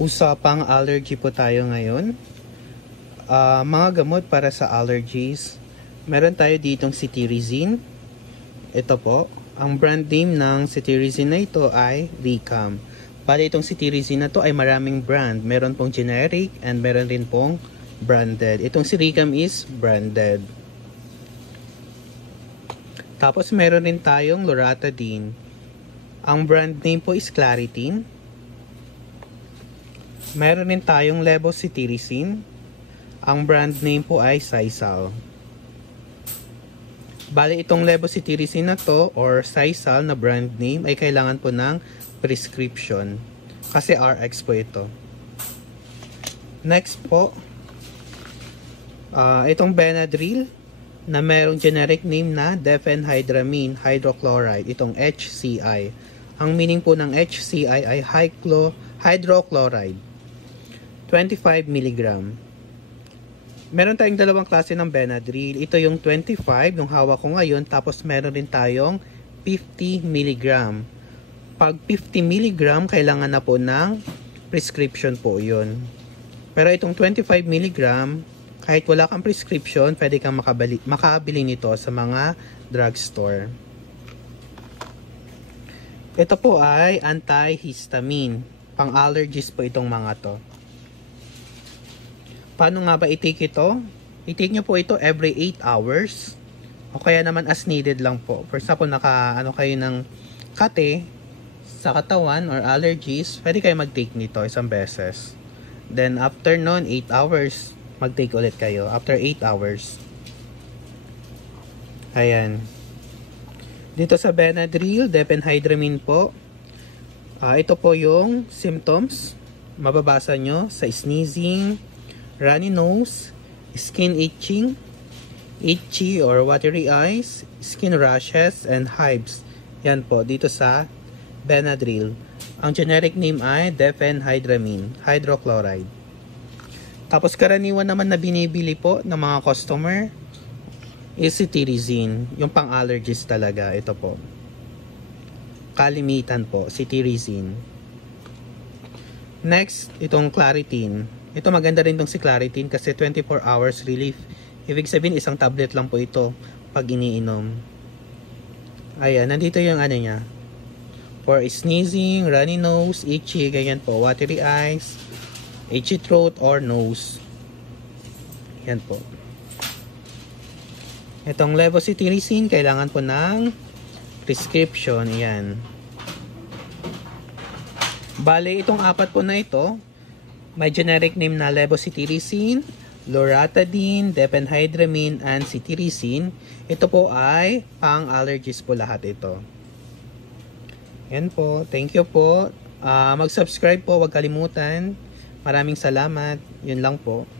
Usapang allergy po tayo ngayon. Mga gamot para sa allergies. Meron tayo ditong cetirizine. Ito po. Ang brand name ng cetirizine na ito ay Ricam. Bali itong cetirizine na to ay maraming brand. Meron pong generic and meron rin pong branded. Itong si Ricam is branded. Tapos meron rin tayong Loratadine. Ang brand name po is Claritin. Meron rin tayong Levocetirizine. Ang brand name po ay Sisal. Bali itong Levocetirizine na to or Sisal na brand name ay kailangan po ng prescription. Kasi RX po ito. Next po, itong Benadryl na merong generic name na diphenhydramine hydrochloride. Itong HCI. Ang meaning po ng HCI ay hydrochloride. 25 mg. Meron tayong dalawang klase ng Benadryl. Ito yung 25, yung hawak ko ngayon. Tapos meron rin tayong 50 mg. Pag 50 mg, kailangan na po ng prescription po yun. Pero itong 25 mg, kahit wala kang prescription, pwede kang makabili nito sa mga drugstore. Ito po ay antihistamine. Pang-allergies po itong mga to. Paano nga ba i-take ito? I-take nyo po ito every 8 hours. O kaya naman as needed lang po. For example, kayo ng kate sa katawan or allergies, pwede kayo mag-take nito isang beses. Then after nun, 8 hours, mag-take ulit kayo. After 8 hours. Ayan. Dito sa Benadryl, diphenhydramine po. Ito po yung symptoms. Mababasa nyo sa sneezing, runny nose, skin itching, itchy or watery eyes, skin rashes, and hives. Yan po, dito sa Benadryl. Ang generic name ay diphenhydramine hydrochloride. Tapos karaniwan naman na binibili po ng mga customer is cetirizine. Yung pang-allergies talaga. Ito po. Kalimitan po, cetirizine. Next, itong Claritin. Ito maganda rin itong si Claritin kasi 24 hours relief. Ibig sabihin isang tablet lang po ito pag iniinom. Ayan, nandito yung ano niya. For sneezing, runny nose, itchy, ganyan po. Watery eyes, itchy throat or nose. Yan po. Itong Levocetirizine, kailangan po ng prescription. Yan. Bale, itong apat po na ito, may generic name na Levocetirizine, Loratadine, diphenhydramine, and cetirizine. Ito po ay pang-allergies po lahat ito. Yan po. Thank you po. Mag-subscribe po. Huwag kalimutan. Maraming salamat. Yun lang po.